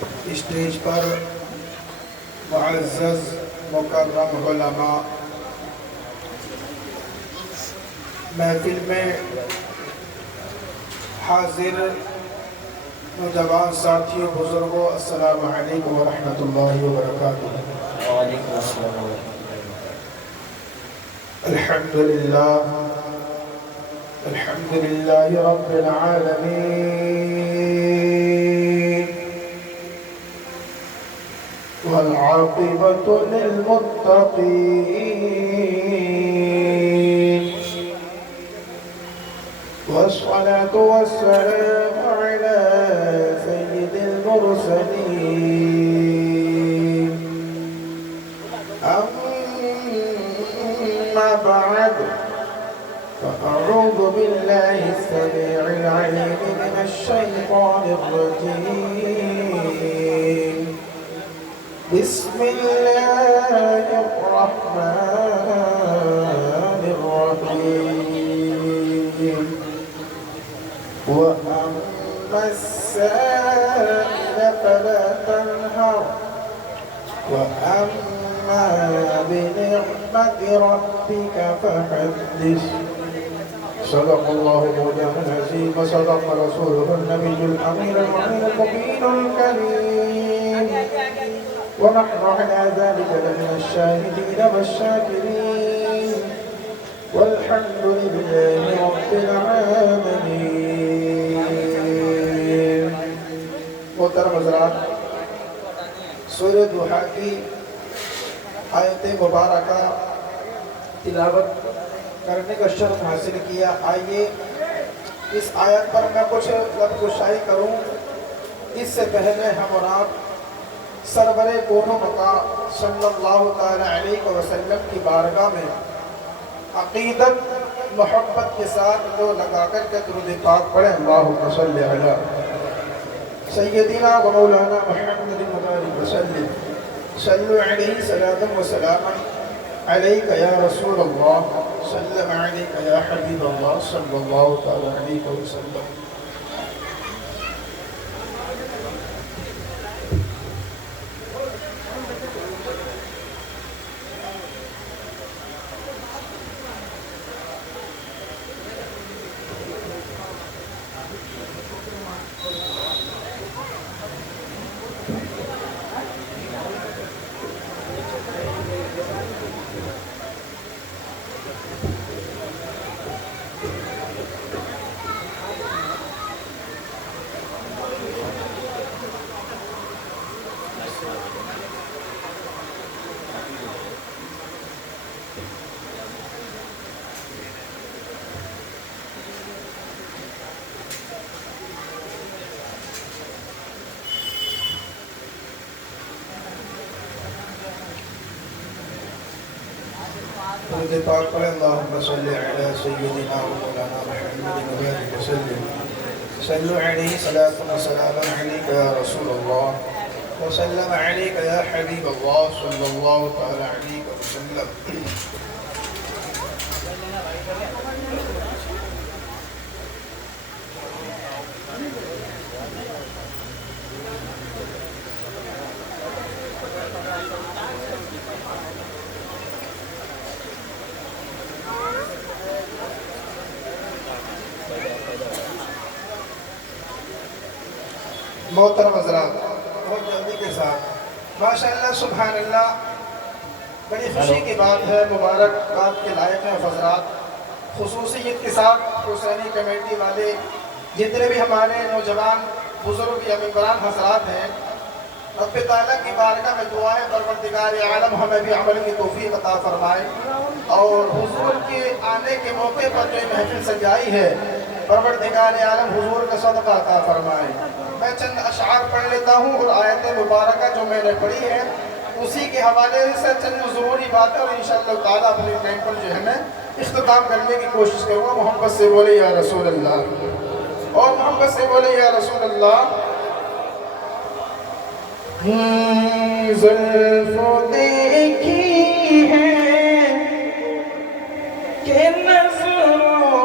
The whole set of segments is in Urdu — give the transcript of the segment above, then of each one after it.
اسٹیج پر معزز مکرم علماء، محفل میں حاضر نوجوان ساتھیوں، بزرگوں، السلام علیکم ورحمۃ اللہ وبرکاتہ۔ وعلیکم السلام۔ الحمد للہ رب العالمین، والعاقبۃ للمتقین، والصلاة والسلام على سید المرسلین، أما بعد فأعوذ بالله السميع العليم من الشيطان الرجيم، بسم الله الرحمن الرحيم، وأما السائل فلا تنهر، وأما بنعمة ربك فحدث۔ صدق الله مولانا العظيم، وصدق رسوله النبي الأمين المعين المبين الكريم، ونحن على ذلك لمن الشاهدين والشاكرين، والحمد لله رب العالمين۔ محترم حضرات، سورہ دوحہ کی آیت مبارکہ تلاوت کرنے کا شرف حاصل کیا۔ آئیے اس آیت پر میں کچھ لفظ گشائی کروں۔ اس سے پہلے ہم اور آپ سرور کون و بقا صلی اللہ تعالی علیہ وسلم کی بارگاہ میں عقیدت محبت کے ساتھ جو لگا کر کے درود پاک پڑھیں۔ اللہم صلی علی سیدنا و مولانا محمد مبارک وسلم، صلو علیہ صلاۃ و سلام علیک یا رسول اللہ، سلم علیک یا حبیب اللہ، صلی اللہ تعالی علیہ وسلم۔ درود پاک پڑھیں۔ اللہم صلی علی سیدنا و مولانا محمد مبارک وسلم، صلو علیہ صلاۃ و سلام علیک یا رسول اللہ، وسلم علیک یا حبیب اللہ، صلی اللہ تعالی علیہ وسلم۔ محترم حضرات، بہت جلدی کے ساتھ ماشاءاللہ سبحان اللہ، بڑی خوشی کی بات ہے، مبارکباد کے لائق ہیں حضرات۔ خصوصیت کے ساتھ حسینی کمیٹی والے جتنے بھی ہمارے نوجوان بزرگ یا ممبران حضرات ہیں، رب تعالیٰ کی بارگاہ میں دعا ہے پروردگار عالم ہمیں بھی عمل کی توفیق عطا فرمائے، اور حضور کے آنے کے موقع پر جو محفل سجائی ہے، پروردگار عالم حضور کا صدقہ عطا فرمائے۔ میں چند اشعار پڑھ لیتا ہوں، اور آیت مبارکہ جو میں نے پڑھی ہے اسی کے حوالے سے چند ضروری باتیں، اور انشاءاللہ تعالیٰ اپنے ٹائم پر جو ہے میں اختتام کرنے کی کوشش کروں گا۔ محبت سے بولے یا رسول اللہ، اور محبت سے بولے یا رسول اللہ۔ زلفوں دیکھی ہے کہ نظروں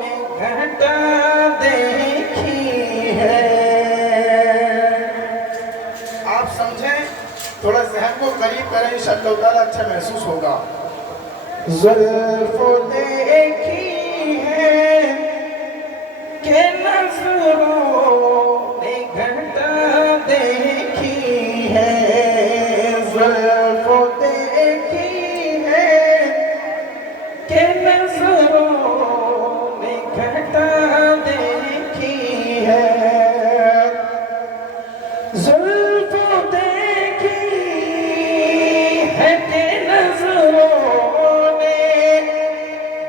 نے گھٹا دیکھی ہے، تھوڑا ذہن کو قریب کریں انشاءاللہ تعالیٰ اچھا محسوس ہوگا. زلف دیکھی ہے کہ نظروں نے گھٹا دیکھی ہے. زلف دیکھی ہے کہ نظروں نے گھٹا دیکھی ہے. زلف دیکھی ہے کہ نظروں نے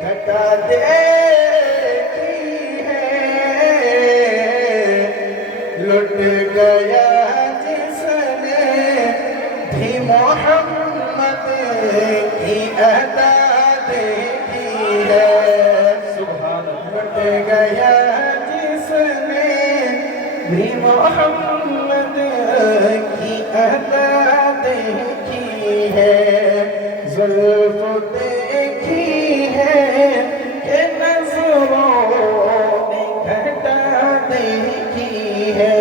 گھٹا دیکھی ہے. لٹ گیا جس نے بھی محمد کی ادا دیکھی ہے. لٹ گیا جس نے بھی محمد کی ادا دیکھی ہے. زلف دیکھی ہے کہ نظروں نے گھٹا دیکھی ہے.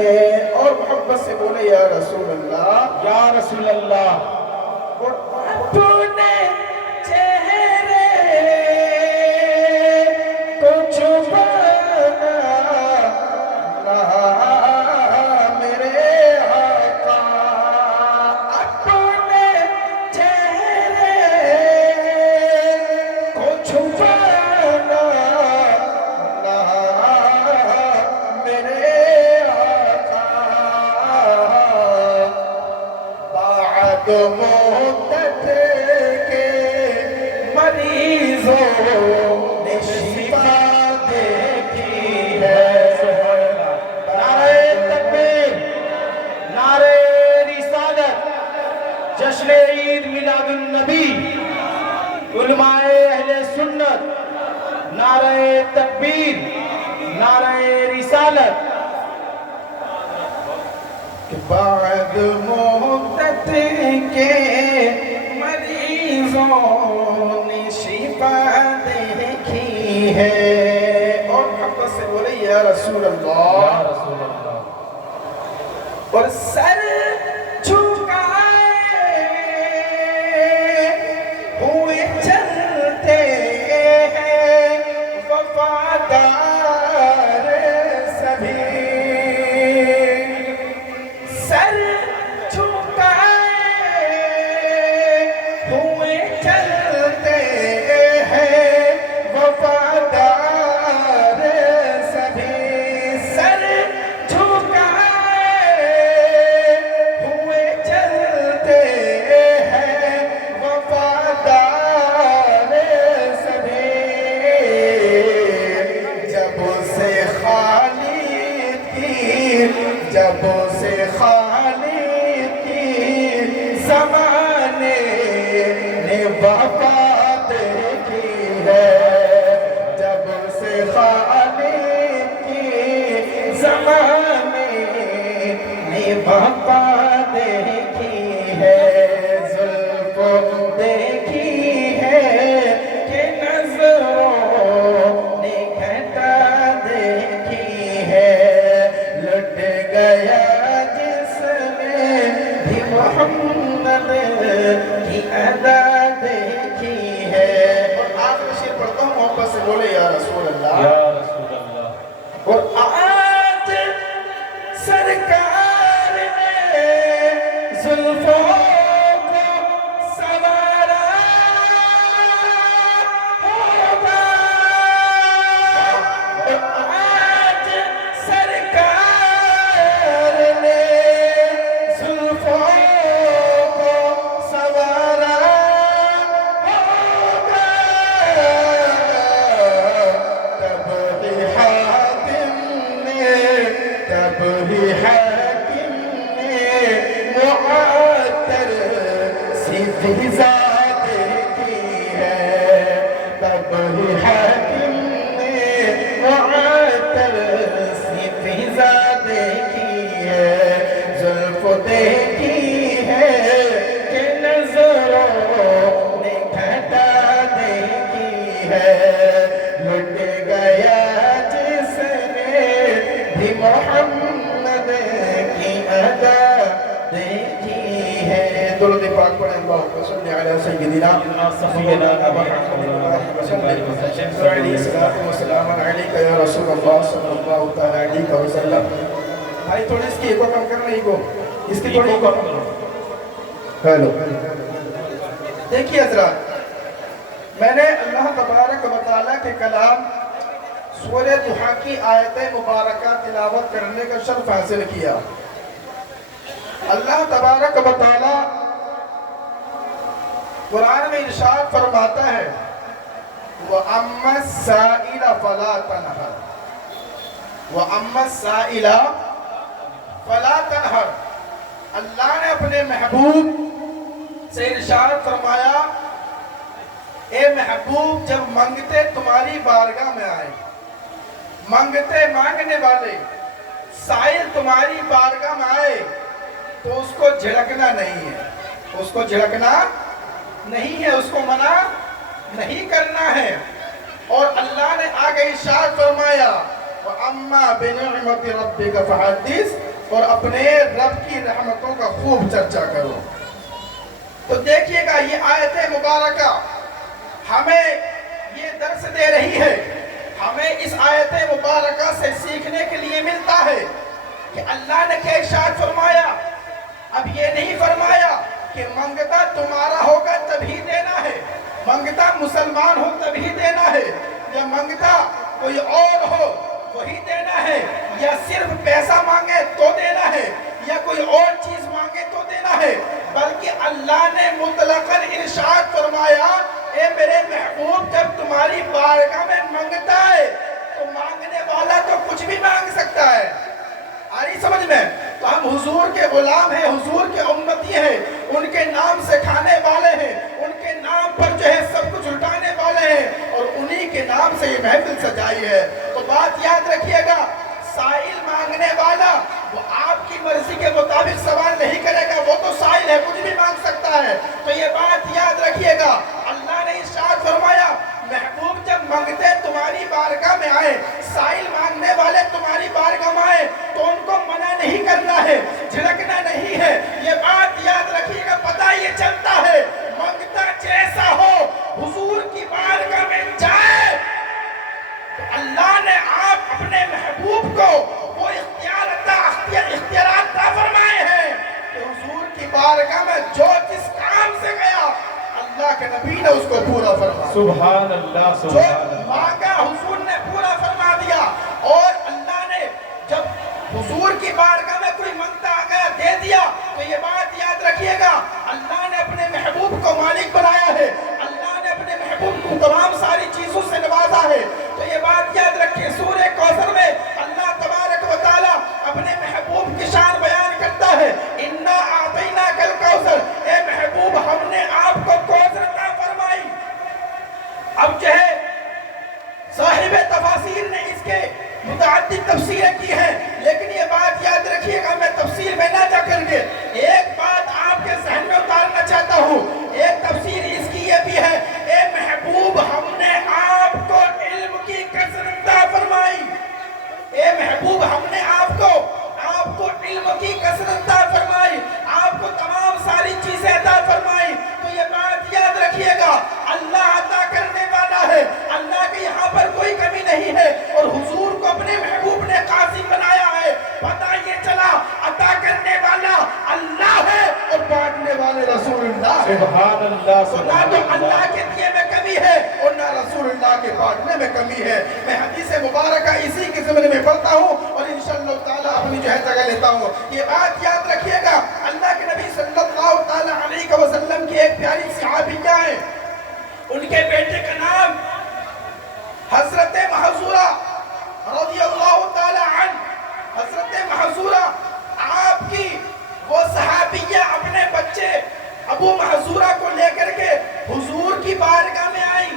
اور محبت سے بولے یا رسول اللہ یا رسول اللہ. اپنے چہرے کو چھپانا رہا میرے آقا. اپنے چہرے کو چھپانا رہا میرے آقا. بعد مدت کے مریضوں نے شفا دیکھی ہے. نعرہ تکبیر، نعرہ رسالت، جشن عید میلاد النبی، علماء اہل سنت، نعرہ تکبیر، نعرہ رسالت. کہ بعد مدت کے مریضوں نے شفا دیکھی ہے. اور محبت سے بولے یا رسول یا اللہ. رسول اللہ. اور سر جھکائے ہوئے چلتے ہیں وفادار سبھی. سر جھکائے ہوئے چلتے ہیں وفادار سبھی. سر جھکائے ہوئے چلتے ہیں وفادار سبھی. جب سے خالق کی زمانے نے وفا دیکھی ہے. جب سے خالق کی زمانے نے وفا دیکھی ہے. زلف دیکھی ہے کہ نظروں نے گھٹا دیکھی ہے. لٹ گیا جس نے بھی محمد کی ادا دیکھی ہے. اور آخری شعر پڑھتا ہوں محبت سے بولے یا رسول اللہ. یا رسول اللہ. اور آج سرکار نے زلفوں کو سنوارا ہوگا. آج سرکار نے زلفوں کو سنوارا ہوگا. تب بھی حاکم نے معطر سی فضا دیکھی ہے. تب ہی حاکم نے معطر سی فضا دیکھی ہے. زلف دیکھی ہے کہ نظروں نے گھٹا دیکھی ہے. لٹ گیا جس نے بھی محمد کی ادا دیکھی ہے. درود پاک پڑھیں اللہم صلی علی سیدنا سفینا وسلام علیکہ یا رسول اللہ صلی اللہ تعالی علیہ وسلم. بھائی تھوڑی اس کی ایک کم کرنا ہی کو اس کی تھوڑی کم کرو. ہیلو دیکھیے حضرات میں نے اللہ تبارک و تعالیٰ کے کلام سورہ ضحیٰ کی آیت مبارکہ تلاوت کرنے کا شرف حاصل کیا. اللہ تبارک و تعالیٰ قرآن میں ارشاد فرماتا ہے وَأَمَّا السَّائِلَ فَلَا تَنْهَرْ وَأَمَّا السَّائِلَ فَلَا تَنْهَرْ. اللہ نے اپنے محبوب سے ارشاد فرمایا اے محبوب جب مانگتے تمہاری بارگاہ میں آئے, مانگتے مانگنے والے سائل تمہاری بارگاہ میں آئے تو اس کو جھڑکنا نہیں ہے, اس کو جھڑکنا نہیں ہے, اس کو منع نہیں کرنا ہے. اور اللہ نے آگے ارشاد فرمایا وَأَمَّا بِنِعْمَةِ رَبِّكَ فَحَدِّثْ, اور اپنے رب کی رحمتوں کا خوب چرچا کرو. تو دیکھیے گا یہ آیت مبارکہ ہمیں یہ درس دے رہی ہے, ہمیں اس آیت مبارکہ سے سیکھنے کے لیے ملتا ہے کہ اللہ نے کیا ارشاد فرمایا. اب یہ نہیں فرمایا کہ منگتا تمہارا ہوگا تبھی دینا ہے, منگتا مسلمان ہو تبھی دینا ہے, یا منگتا کوئی اور ہو وہی دینا ہے, یا صرف پیسہ مانگے تو دینا ہے, یا کوئی اور چیز مانگے تو دینا ہے, بلکہ اللہ نے مطلقاً ارشاد فرمایا اے میرے محبوب جب تمہاری بارگاہ میں منگتا ہے تو مانگنے والا تو کچھ بھی مانگ سکتا ہے. آ رہی سمجھ میں؟ تو ہم حضور کے غلام ہیں, حضور کے امتی ہیں, ان کے نام سے کھانے والے ہیں, ان کے نام پر جو ہے سب کچھ لٹانے والے ہیں, اور انہی کے نام سے یہ محفل سجائی ہے. تو بات یاد رکھیے گا سائل مانگنے والا وہ آپ کی مرضی کے مطابق سوال نہیں کرے گا, وہ تو سائل ہے, کچھ بھی مانگ سکتا ہے. تو یہ بات یاد رکھیے گا. اللہ نے ارشاد فرمایا محبوب جب منگتے تمہاری بارگاہ میں آئے, سائل مانگنے والے تمہاری بارگاہ میں آئے تو ان کو منع نہیں کرنا ہے, جھڑکنا نہیں ہے. یہ بات یاد رکھیے گا. پتہ یہ چلتا ہے منگتا جیسا ہو حضور کی بارگاہ میں جائے تو اللہ نے آپ اپنے محبوب کو وہ اختیارات عطا فرمائے ہیں کہ حضور کی بارگاہ میں جو جس کام سے گیا اللہ کے نبی نے اس کو پورا فرمایا. سبحان اللہ, جو سبحان اللہ. مانگا حضور نے پورا فرما دیا. اور اللہ نے جب حضور کی بارگاہ میں کوئی منگتا آ گیا دے دیا. تو یہ بات یاد رکھیے گا اللہ نے اپنے محبوب کو مالک بنایا ہے, اللہ نے اپنے محبوب کو تمام ساری چیزوں سے نوازا ہے. تو یہ بات یاد رکھیے سورہ کوثر میں اللہ تبارک و تعالی اپنے محبوب کی شان بیان کرتا ہے اِنَّا أَعْطَيْنَاكَ الْكَوْثَرَ, اے محبوب ہم نے آپ کو کوثر عطا فرمائی. اب جو ہے صاحب تفاسیر نے اس کے متعدد تفسیریں کی ہیں, لیکن یہ بات یاد رکھیے گا میں تفسیر میں نہ جا کر کے ایک بات آپ کے ذہن میں اتارنا چاہتا ہوں. ایک تفسیر اس کی یہ بھی ہے اے محبوب ہم نے آپ کو علم کی کثرت عطا فرمائی. اے محبوب ہم نے آپ کو علم کی کثرت عطا فرمائی, آپ کو تمام ساری چیزیں عطا فرمائی. تو یہ بات یاد رکھیے گا اللہ عطا کرنے والا ہے, اللہ کے یہاں پر کوئی کمی نہیں ہے, اور حضور کو اپنے محبوب نے قاسم بنایا ہے. پتہ یہ چلا عطا کرنے والا اللہ ہے اور بانٹنے والے رسول اللہ ہے. سبحان اللہ, نہ سبحان تو اللہ. اللہ کے دیے میں کمی ہے اور نہ رسول اللہ کے بانٹنے میں کمی ہے. میں حدیث مبارکہ اسی کے ضمن میں پڑھتا ہوں اور انشاءاللہ تعالیٰ اپنی جو ہے جگہ لیتا ہوں. یہ بات یاد رکھیے گا اللہ کے نبی صلی اللہ تعالیٰ علیہ وسلم کی ایک پیاری صحابیہ ہیں, ان کے بیٹے کا نام حضرت محذورہ رضی اللہ تعالیٰ عنہ. حضرت محذورہ آپ کی وہ صحابیہ اپنے بچے ابو محذورہ کو لے کر کے حضور کی بارگاہ میں آئی.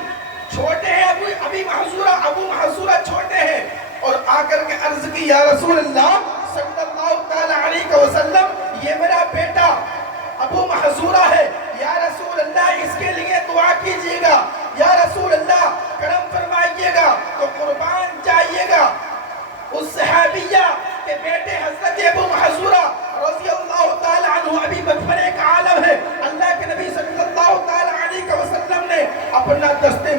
چھوٹے ہیں ابو محذورہ چھوٹے ہیں, اور آ کر کے عرض کی یا رسول اللہ صلی اللہ تعالیٰ علیہ وسلم یہ میرا بیٹا ابو محذورہ ہے, یا رسول اللہ اس کے لیے دعا کیجیے گا, یا رسول اللہ کرم فرمائیے گا, تو قربان جائیے گا. اس صحابیہ کے بیٹے حضرت ابو محذورہ رضی اللہ تعالیٰ عنہ ابھی بچپنے کا عالم ہے,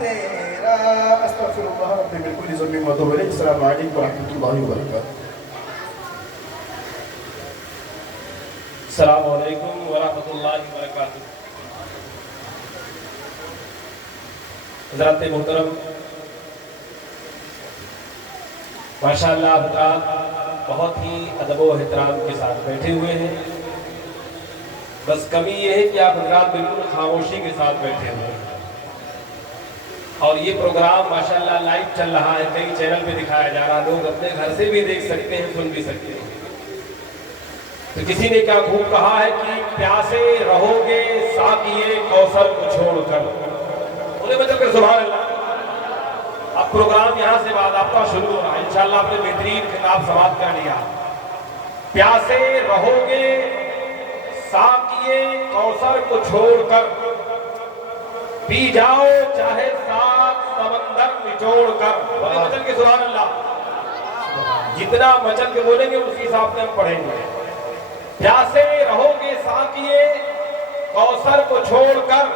تیرا استغفر اللہ رب من کل ذنب واتوب الیہ. السلام علیکم ورحمۃ اللہ وبرکاتہ. السلام علیکم ورحمۃ اللہ وبرکاتہ. حضرات محترم، ماشاءاللہ حضرات بہت ہی ادب و احترام کے ساتھ بیٹھے ہوئے ہیں. بس کمی یہ ہے کہ آپ حضرات بالکل خاموشی کے ساتھ بیٹھے ہوئے ہیں. اور یہ پروگرام ماشاءاللہ لائیو چل رہا ہے، کئی چینل پہ دکھایا جا رہا ہے، لوگ اپنے گھر سے بھی دیکھ سکتے ہیں، سن بھی سکتے ہیں. تو کسی نے کیا خوب کہا ہے کہ پیاسے رہو گے ساقیے کوثر کو چھوڑ کر. انہیں مطلب کہ سبحان اللہ. اب پروگرام یہاں سے باضابطہ شروع ہو رہا ہے. انشاءاللہ آپ نے بہترین خطاب سماعت کر لیا. پیاسے رہو گے ساقیے کوثر کو چھوڑ کر، پی جاؤ چاہے سات سمندر نچوڑ کر. بولے مچل کے سبحان اللہ. جتنا مچل کے بولیں گے اسی حساب سے ہم پڑھیں گے. پیاسے رہو گے ساقیے کوثر کو چھوڑ کر،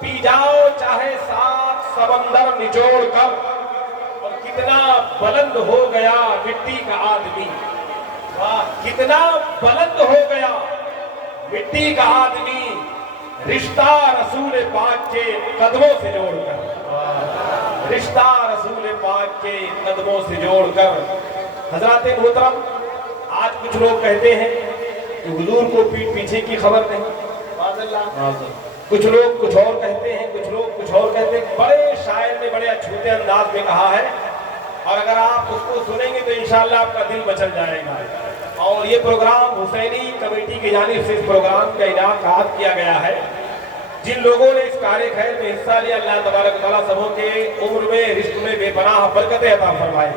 پی جاؤ چاہے سات سمندر نچوڑ کر. اور کتنا بلند ہو گیا مٹی کا آدمی، کتنا بلند ہو گیا مٹی کا آدمی، رشتہ رسول پاک کے قدموں سے جوڑ کر، رشتہ رسول پاک کے قدموں سے جوڑ کر. حضرات محترم، آج کچھ لوگ کہتے ہیں کہ حضور کو پیٹ پیچھے کی خبر نہیں. کچھ لوگ کچھ اور کہتے ہیں، کچھ لوگ کچھ اور کہتے ہیں. بڑے شاعر نے بڑے اچھوتے انداز میں کہا ہے، اور اگر آپ اس کو سنیں گے تو انشاءاللہ آپ کا دل مچل جائے گا. اور یہ پروگرام حسینی کمیٹی کی جانب سے اس پروگرام کا انعقاد کیا گیا ہے. جن لوگوں نے اس کار خیر میں حصہ لیا، اللہ تبارک و تعالیٰ سبوں کے عمر میں رزق میں بے پناہ برکتیں عطا فرمائے.